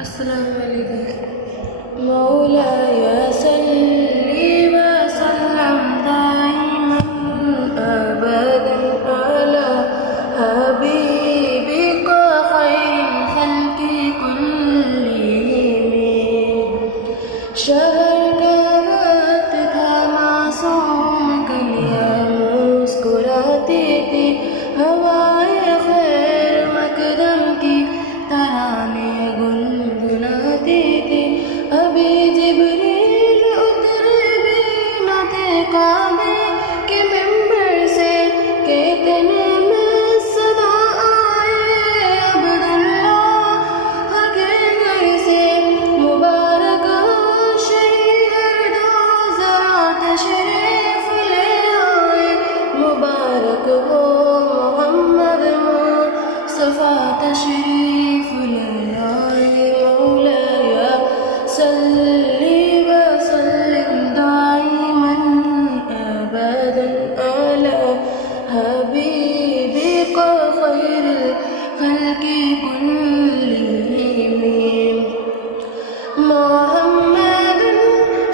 अस्सलामु अलैकुम। मौलाया सल्ली व सल्लम दाइमन अबदन अला हबीबिका खैरिल खल्क़ि कुल्लिहिम। शहर का वक्त था, मासूम कलियां मुस्कुराती थी, हवाए खैर मकदम की तराने गुनगुनाती थी। अभी जिब्रील उतरे भी न थे काबे के मिंबर से, कहते में सदा आए अब्दुल्लाह के घर से। मुबारक शहर दो जरा तशरीफ ले आए, मुबारक हो मोहम्मद मुस्तफा तशरीफ ले आए। मौलाया सल्ली व सल्लिम दाइमन अबदन अला हबीबिका खैरिल खल्क़ि कुल्लिहिम। मुहम्मदुन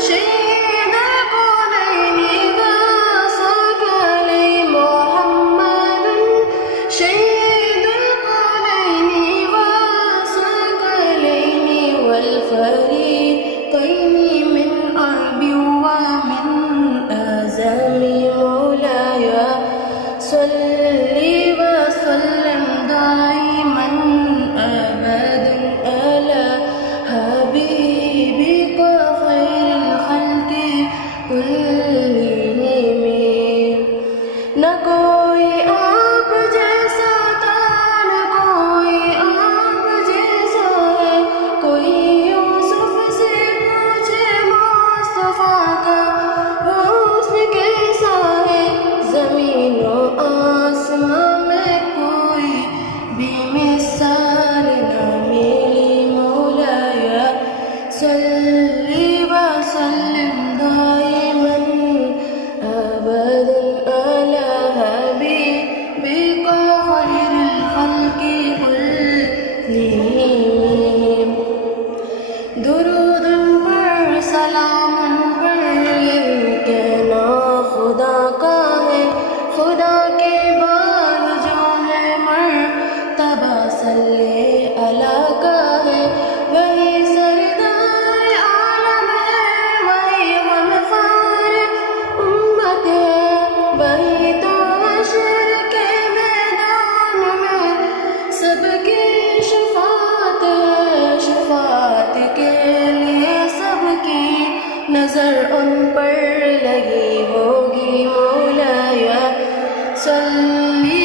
सय्यिदुल कौनैनि व सकलैनि। मुहम्मदुन सय्यिदुल कौनैनि व सकलैनि वल फरीक़ैनि मिन अरबि व मिन अज़मी। मौलाया सल्ली व सल्लिम दाइमन अबदन अला हबीबिका खैरिल खल्क़ि कुल्लिहिम। न कोई आप जैसा था, न कोई आप जैसा है, कोई यूसुफ से पूछे मुस्तफा का हुस्न कैसा है। ज़मीन व आसमां में कोई भी मिसाल न मिली। मौलाया सल्ली व सल्लिम दाइमन अबदन अला हबीबिका खैरिल खल्क़ि कुल्लिहिम। दुरूद पर सलाम पर ये कहना खुदा का है, खुदा के बाद जो है मर्तबा सल्ले अला का है। वही सरदार आलम है, वही गमख़ार उम्मत है, वही तो हश्र के मैदान में सबकी शफ़ाअत है। शफ़ाअत के लिए सबकी नज़र उन पर लगी होगी। मौलाया सल्ली